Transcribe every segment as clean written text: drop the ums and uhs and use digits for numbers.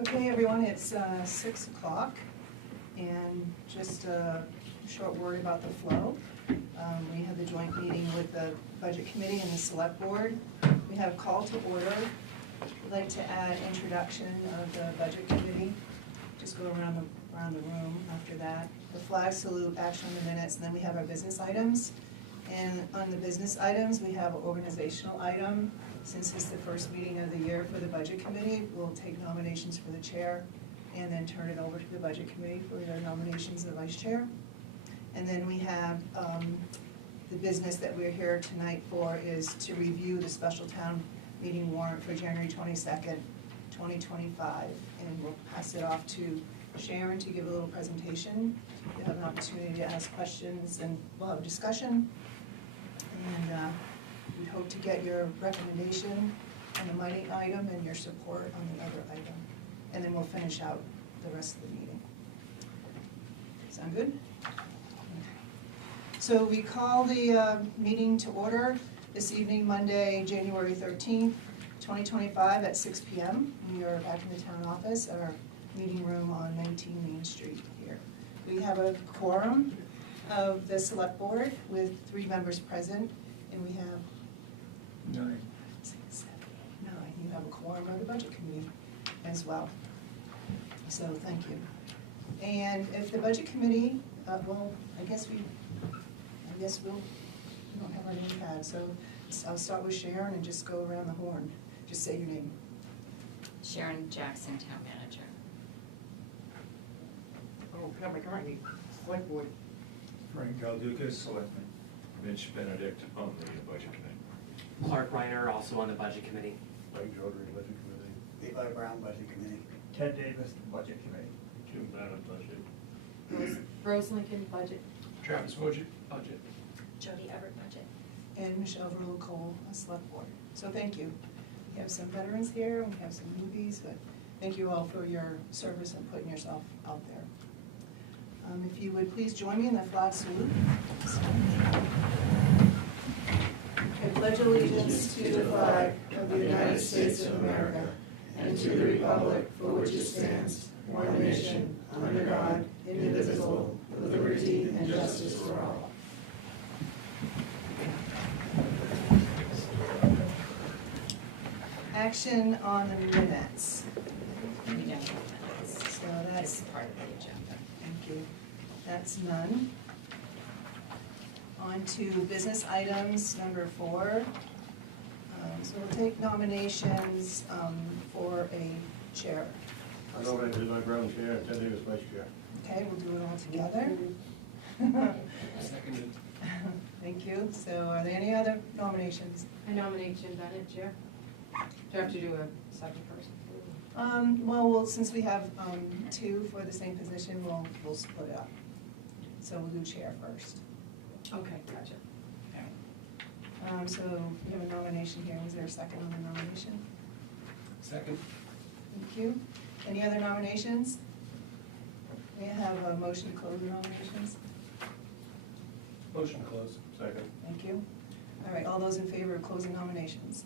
Okay, everyone, it's 6 o'clock, and just a short word about the flow. We have the joint meeting with the Budget Committee and the Select Board. We have call to order. We'd like to add introduction of the Budget Committee. Just go around the room after that. The flag salute, action on the minutes, and then we have our business items. And on the business items, we have an organizational item. Since it's the first meeting of the year for the Budget Committee, we'll take nominations for the chair and then turn it over to the Budget Committee for their nominations of the vice chair. And then we have the business that we're here tonight for is to review the special town meeting warrant for January 22nd, 2025. And we'll pass it off to Sharon to give a little presentation. You'll have an opportunity to ask questions and we'll have a discussion. And we hope to get your recommendation on the money item and your support on the other item. And then we'll finish out the rest of the meeting. Sound good? So we call the meeting to order this evening, Monday, January 13th, 2025 at 6 p.m. We are back in the town office at our meeting room on 19 Main Street here. We have a quorum of the Select Board with 3 members present, and we have 9. You have a quorum of the Budget Committee as well. So thank you. And if the Budget Committee, well, I guess we don't have our name pad, so I'll start with Sharon and just go around the horn. Just say your name. Sharon Jackson, Town Manager. Oh, Pat McCartney, Select Board. Frank Calducas, Selectman. Mitch Benedict on the Budget Committee. Clark Reiner, also on the Budget Committee. Mike Jodry, Budget Committee. Levi Brown, Budget Committee. Ted Davis, Budget Committee. Jim Bennett, Budget. Rose Lincoln, Budget. Travis Budget. Jody Everett, Budget. And Michelle Verlo-Cole, Select Board. So thank you. We have some veterans here, and we have some newbies, but thank you all for your service and putting yourself out there. If you would please join me in the flag salute. I pledge allegiance to the flag of the United States of America and to the republic for which it stands, one nation, under God, indivisible, with liberty and justice for all. Action on the minutes. We don't have minutes. So that's part of the agenda. Thank you. That's none. On to business items, number 4. So we'll take nominations for a chair. I nominate Levi Brown Chair and Ted Davis Vice Chair. Okay, we'll do it all together. Seconded. Thank you. So are there any other nominations? I nominate Jim Bennett, Chair. Do I have to do a second person? Well, since we have 2 for the same position, we'll split it up. So we'll do chair first. Okay, gotcha. So we have a nomination here. Was there a second on the nomination? Second. Thank you. Any other nominations? May I have a motion to close the nominations? Motion to close. Second. Thank you. All right, all those in favor of closing nominations?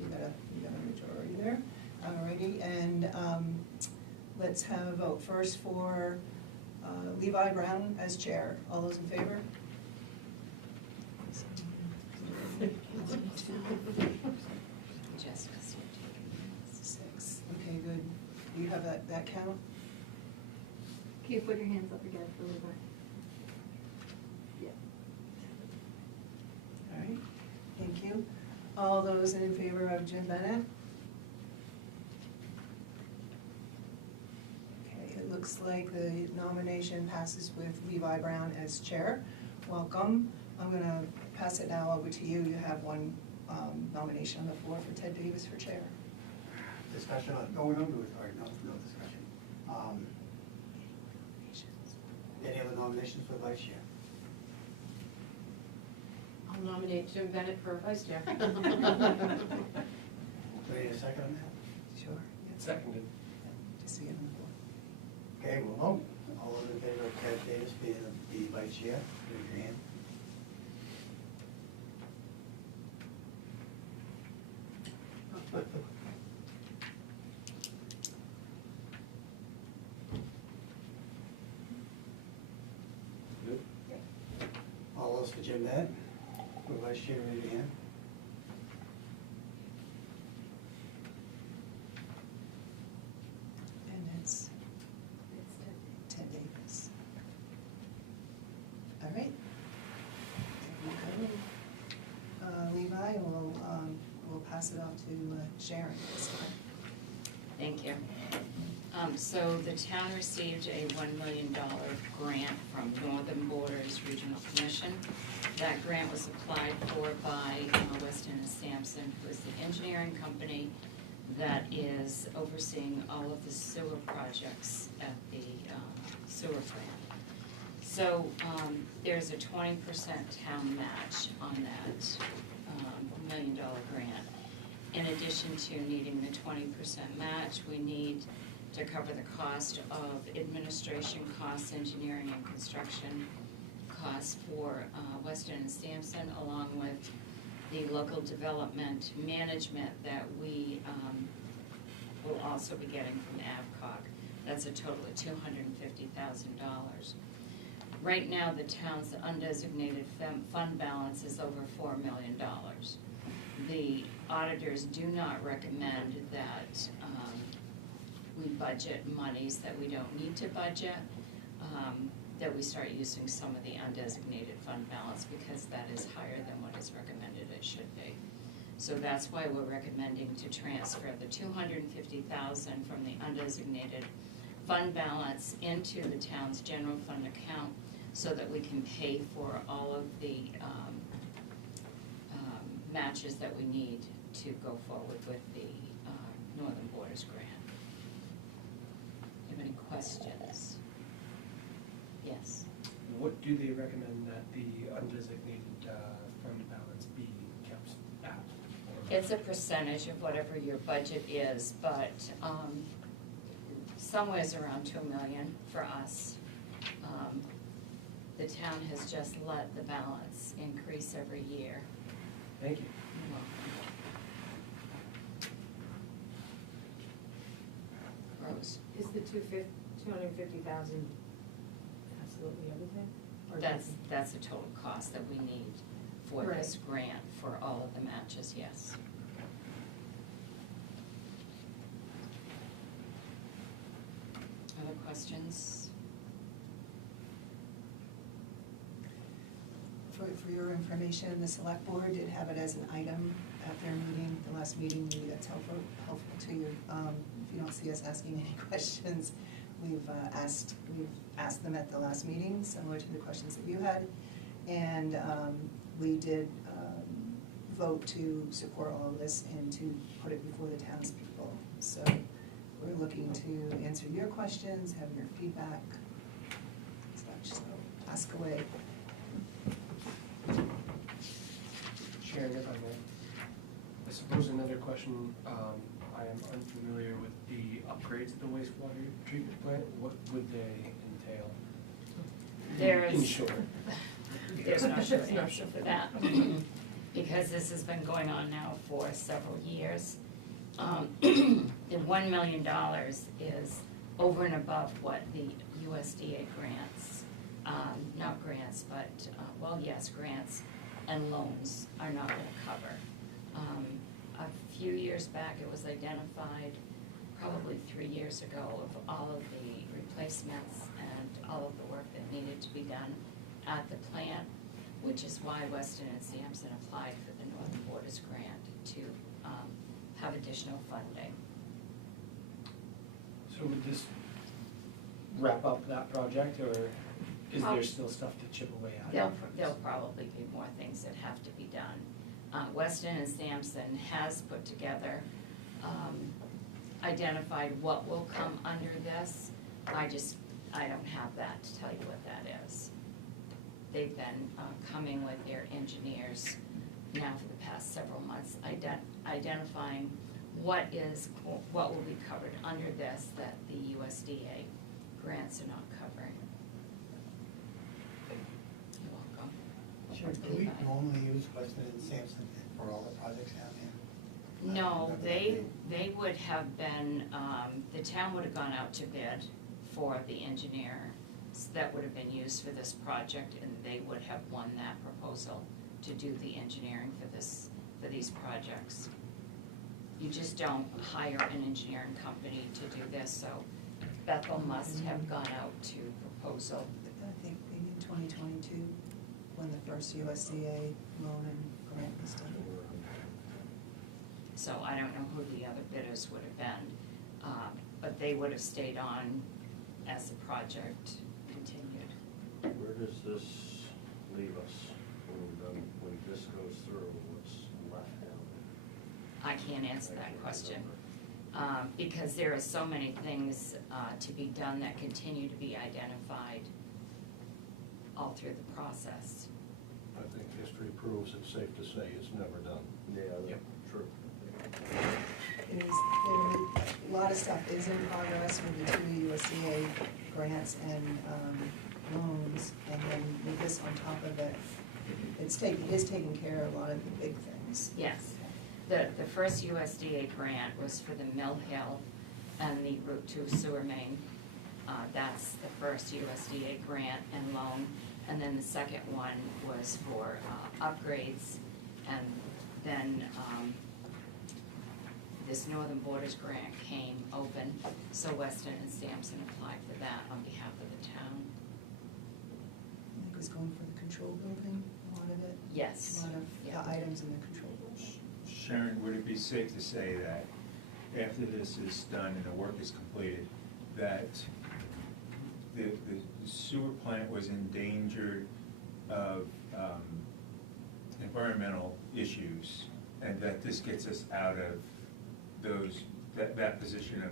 You got a majority there. All righty, and let's have a vote first for Levi Brown as chair. All those in favor? Jessica's here taking 6. Okay, good. Do you have that count? Can you put your hands up again for Levi? Yeah. All right, thank you. All those in favor of Jim Bennett? Okay, it looks like the nomination passes with Levi Brown as chair. Welcome. I'm going to pass it now over to you. You have one nomination on the floor for Ted Davis for chair. Discussion on, no discussion. Any other nominations for Vice Chair? I'll nominate Jim Bennett for Vice Chair. Do we need a second on that? Sure. Seconded. Just to get on the board. Okay, we'll vote. All those in favor of Ted Davis being the Vice Chair, raise your hand. close for Jeanette. For Vice Chair, raise your hand. And it's Ted Davis. All right. Levi, we'll pass it off to Sharon this time. Thank you. So the town received a $1 million grant from Northern Borders Regional Commission. That grant was applied for by Weston and Sampson, who is the engineering company that is overseeing all of the sewer projects at the sewer plant. So there's a 20% town match on that $1 million grant. In addition to needing the 20% match, we need to cover the cost of administration costs, engineering and construction costs for Weston and Sampson, along with the local development management that we will also be getting from AvCog. That's a total of $250,000. Right now, the town's undesignated fund balance is over $4 million. The auditors do not recommend that we budget monies that we don't need to budget, that we start using some of the undesignated fund balance, because that is higher than what is recommended it should be. So that's why we're recommending to transfer the $250,000 from the undesignated fund balance into the town's general fund account, so that we can pay for all of the matches that we need to go forward with the Northern Borders grant. Do you have any questions? Yes. What do they recommend that the undesignated fund balance be kept at? It's a percentage of whatever your budget is, but somewhere's around $2 million for us. The town has just let the balance increase every year. Thank you. You're welcome. Rose? Is the 250,000 absolutely everything? Or That's the total cost that we need for this grant for all of the matches, yes. Other questions? For your information, the select board did have it as an item at their meeting, the last meeting. Maybe that's helpful to you. If you don't see us asking any questions, we've asked them at the last meeting, similar to the questions that you had. And we did vote to support all of this and to put it before the townspeople. So we're looking to answer your questions, have your feedback, such. So ask away. Sharon, if I may. I suppose another question, I am unfamiliar with the upgrades at the wastewater treatment plant. What would they entail? In short. There's no short answer for that, because this has been going on now for several years. The $1 million is over and above what the USDA grants, not grants, but, well, yes, grants and loans are not gonna cover. A few years back, it was identified, probably 3 years ago, of all of the replacements and all of the work that needed to be done at the plant, which is why Weston and Sampson applied for the Northern Borders grant to have additional funding. So would this wrap up that project, or is there still stuff to chip away at? There'll probably be more things that have to be done. Weston and Sampson has put together, identified what will come under this. I don't have that to tell you what that is. They've been coming with their engineers now for the past several months, identifying what will be covered under this that the USDA grants are not covering. You're welcome. Sure, do we normally use Weston and Sampson for all the projects down there? No, they would have been, the town would have gone out to bid for the engineer's that would have been used for this project, and they would have won that proposal to do the engineering for these projects. You just don't hire an engineering company to do this, so Bethel must have gone out to proposal. I think maybe in 2022, when the first USDA loan and grant was done. So I don't know who the other bidders would have been, but they would have stayed on as the project continued. Where does this leave us when this goes through, what's left out? I can't answer that question, because there are so many things to be done that continue to be identified all through the process. I think history proves it's safe to say it's never done. Yeah, Yep. true. It is, a lot of stuff is in progress with the two USDA grants and loans, and then with this on top of it, is taking care of a lot of the big things. Yes, the first USDA grant was for the Mill Hill and the Route 2 sewer main. That's the first USDA grant and loan, and then the second one was for upgrades, and then this Northern Borders grant came open, so Weston and Sampson applied for that on behalf of the town. I think it was going for the control building, a lot of it. Yes. A lot of Yeah. the items in the control building. Sharon, would it be safe to say that after this is done and the work is completed, that the sewer plant was endangered of environmental issues, and that this gets us out of that position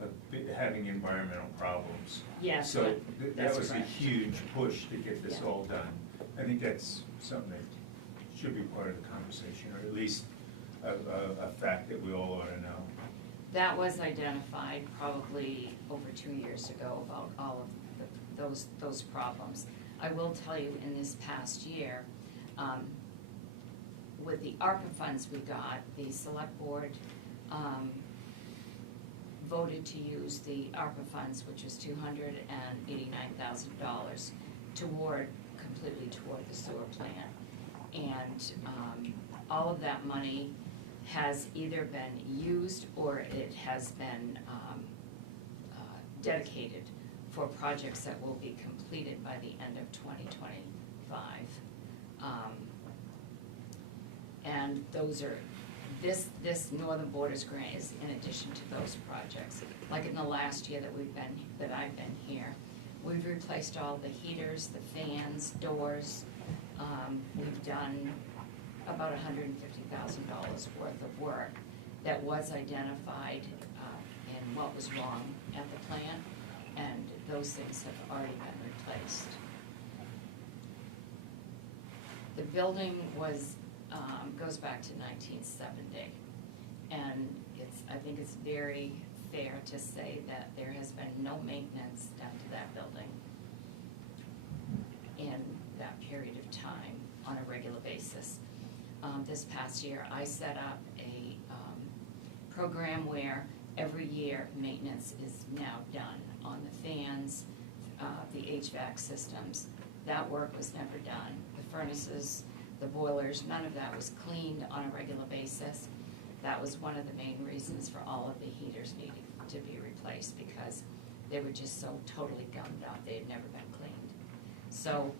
of having environmental problems? Yes, So that's that was a correct. huge push to get this Yeah. all done. I think that's something that should be part of the conversation, or at least a fact that we all ought to know. That was identified probably over 2 years ago about all of those problems. I will tell you, in this past year, with the ARPA funds we got, the select board voted to use the ARPA funds, which was $289,000, completely toward the sewer plant. And all of that money has either been used or it has been dedicated for projects that will be completed by the end of 2025. And those are, this Northern Borders grant is in addition to those projects. Like in the last year that I've been here, we've replaced all the heaters, the fans, doors. We've done about $150,000 worth of work that was identified in what was wrong at the plant, and those things have already been replaced. The building goes back to 1970, and I think it's very fair to say that there has been no maintenance done to that building in that period of time on a regular basis. This past year, I set up a program where every year maintenance is now done on the fans, the HVAC systems. That work was never done. The furnaces, the boilers, none of that was cleaned on a regular basis. That was one of the main reasons for all of the heaters needing to be replaced, because they were just so totally gummed up, they had never been cleaned. So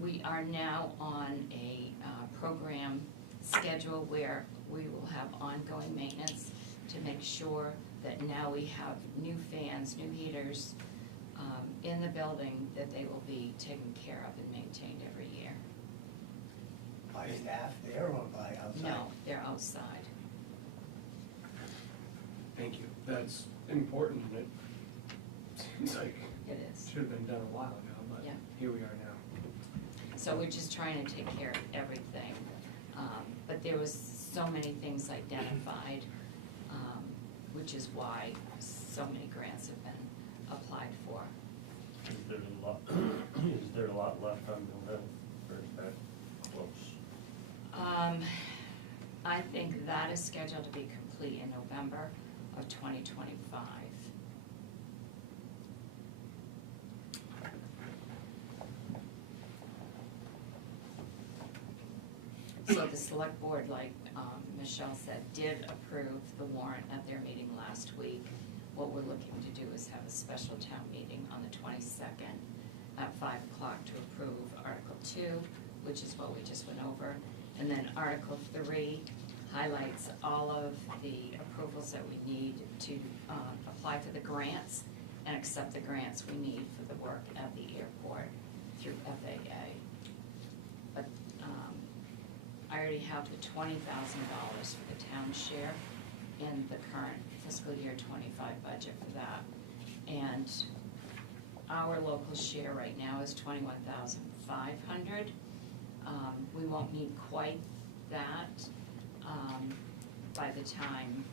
we are now on a program schedule where we will have ongoing maintenance to make sure that now we have new fans, new heaters in the building, that they will be taken care of and maintained every year. By staff there or by outside? No, they're outside. Thank you. That's important, and it seems like It is. should have been done a while ago, but Yeah. here we are now. So we're just trying to take care of everything. But there was so many things identified, which is why so many grants have been applied for. Is there a lot left on Mill Hill, or is that close? I think that is scheduled to be complete in November of 2025. So the select board, like Michelle said, did approve the warrant at their meeting last week. What we're looking to do is have a special town meeting on the 22nd at 5 o'clock to approve Article 2, which is what we just went over. And then Article 3 highlights all of the approvals that we need to apply for the grants and accept the grants we need for the work at the airport through FAA. But I already have the $20,000 for the town share in the current fiscal year 25 budget for that. And our local share right now is $21,500. We won't need quite that by the time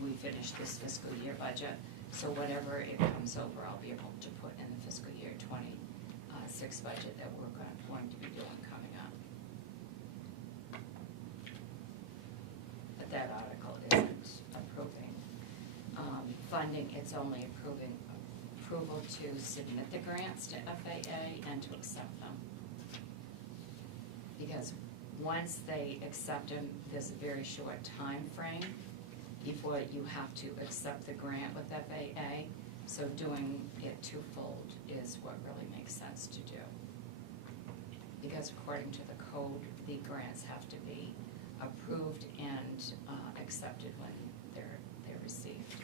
we finish this fiscal year budget. So whatever it comes over, I'll be able to put in the fiscal year 26 budget that we're going to be doing coming up. But that article isn't approving funding, it's only approving approval to submit the grants to FAA and to accept them. Because once they accept them, there's a very short time frame before you have to accept the grant with FAA. So doing it twofold is what really makes sense to do. Because according to the code, the grants have to be approved and accepted when they're received.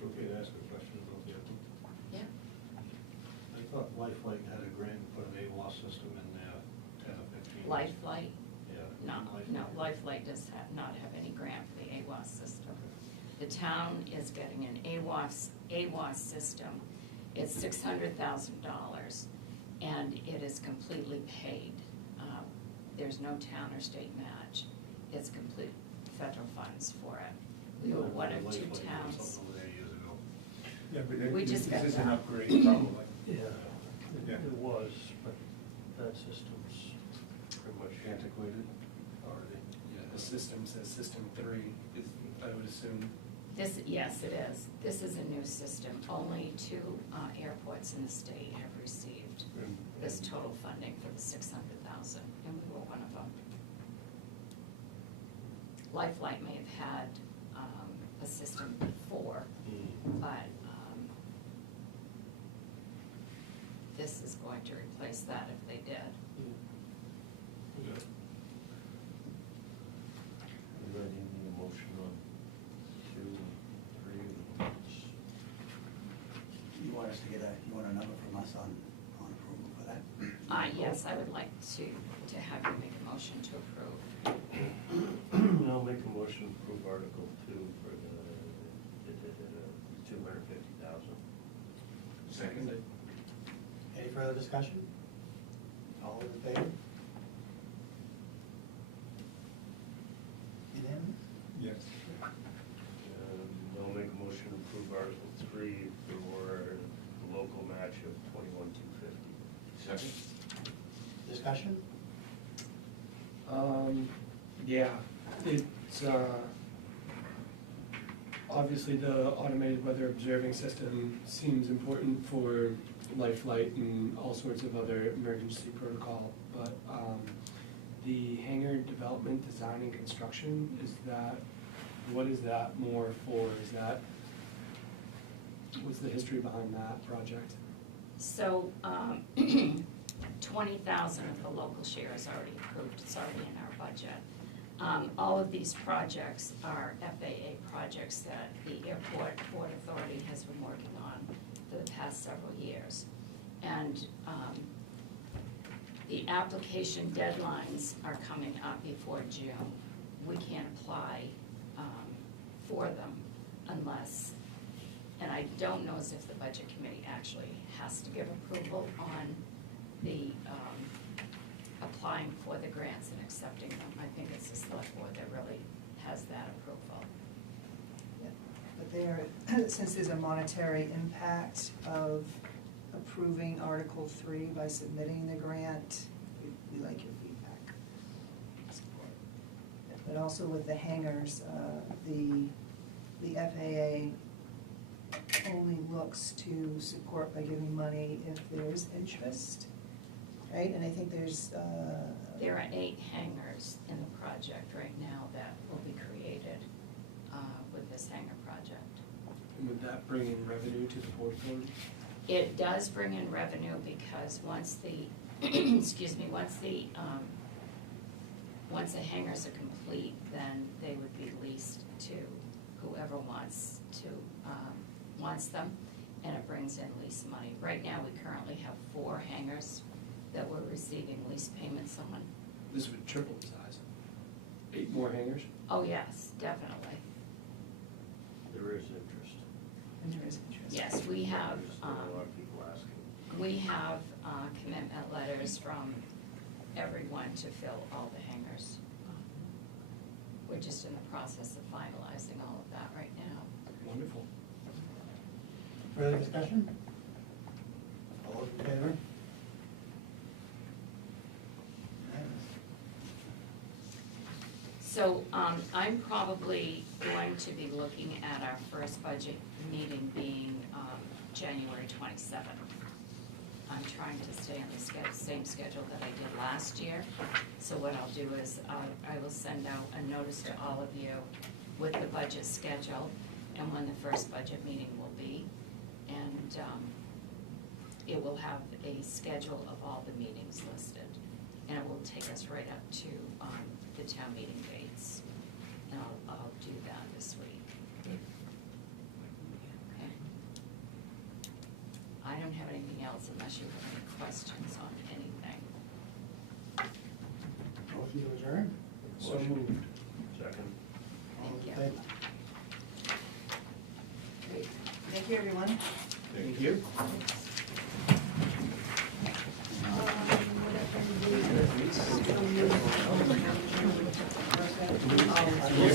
So okay to ask a question about the other? Yeah. I thought Lifeline had a grant to put an AWAS system in there, 10 or 15. Lifelight? Yeah. No, Lifelight does not have any grant for the AWAS system. The town is getting an AWAS system. It's $600,000, and it is completely paid. There's no town or state match. It's complete federal funds for it. We were one of two towns. Something over there years ago. Yeah, but We just got this is an that. upgrade probably. Yeah, Yeah. it was, but that system's pretty much antiquated already. Yeah, the system says System 3, is, I would assume. Yes, it is. This is a new system. Only 2 airports in the state have received this total funding for the $600,000, and we were one of them. Lifelight may have had a system before, but this is going to replace that if they did. Yeah. You ready, need a motion on 2 and 3? You want us to get you want a number from us on approval for that? Yes, I would like to have you make a motion to approve. I'll make a motion to approve Article 2 for the 250,000. Seconded. Any further discussion? All in favor? Unanimous? Yes. I'll make a motion to approve Article 3 for the local match of 21,250. Second. Discussion? Yeah, it's, obviously the automated weather observing system seems important for Lifelight and all sorts of other emergency protocol, but, the hangar development, design and construction, what is that more for? What's the history behind that project? So, 20,000 of the local share is already approved, it's already in our budget. All of these projects are FAA projects that the Airport Port Authority has been working on for the past several years. And the application deadlines are coming up before June. We can't apply for them unless, and I don't know as if the Budget Committee actually has to give approval on the applying for the grants and accepting them. I think it's the select board that really has that approval. Yeah. But there, since there's a monetary impact of approving Article 3 by submitting the grant, we like your feedback. Support. But also with the hangars, the FAA only looks to support by giving money if there's interest. right? And I think there's, There are 8 hangars in the project right now that will be created with this hangar project. And would that bring in revenue to the port authority? It does bring in revenue because once the, excuse me, once the hangars are complete, then they would be leased to whoever wants them, and it brings in lease money. Right now, we currently have 4 hangars that we're receiving lease payments on. This would triple the size. 8 more hangars? Oh, yes, definitely. There is interest. and there is interest. Yes, we have, There's a lot of people asking. we have commitment letters from everyone to fill all the hangars. We're just in the process of finalizing all of that right now. Wonderful. Further discussion? All those in favor? Unanimous. So, I'm probably going to be looking at our first budget meeting being, January 27th. I'm trying to stay on the same schedule that I did last year. So what I'll do is, I will send out a notice to all of you with the budget schedule and when the first budget meeting will be. And, it will have a schedule of all the meetings listed. And it will take us right up to, the town meeting dates. And I'll do that this week. Okay. I don't have anything else unless you have any questions on anything. Motion to adjourn? So moved. Second. All Thank in you. favor? Great, thank you, everyone. Thank you. Whatever.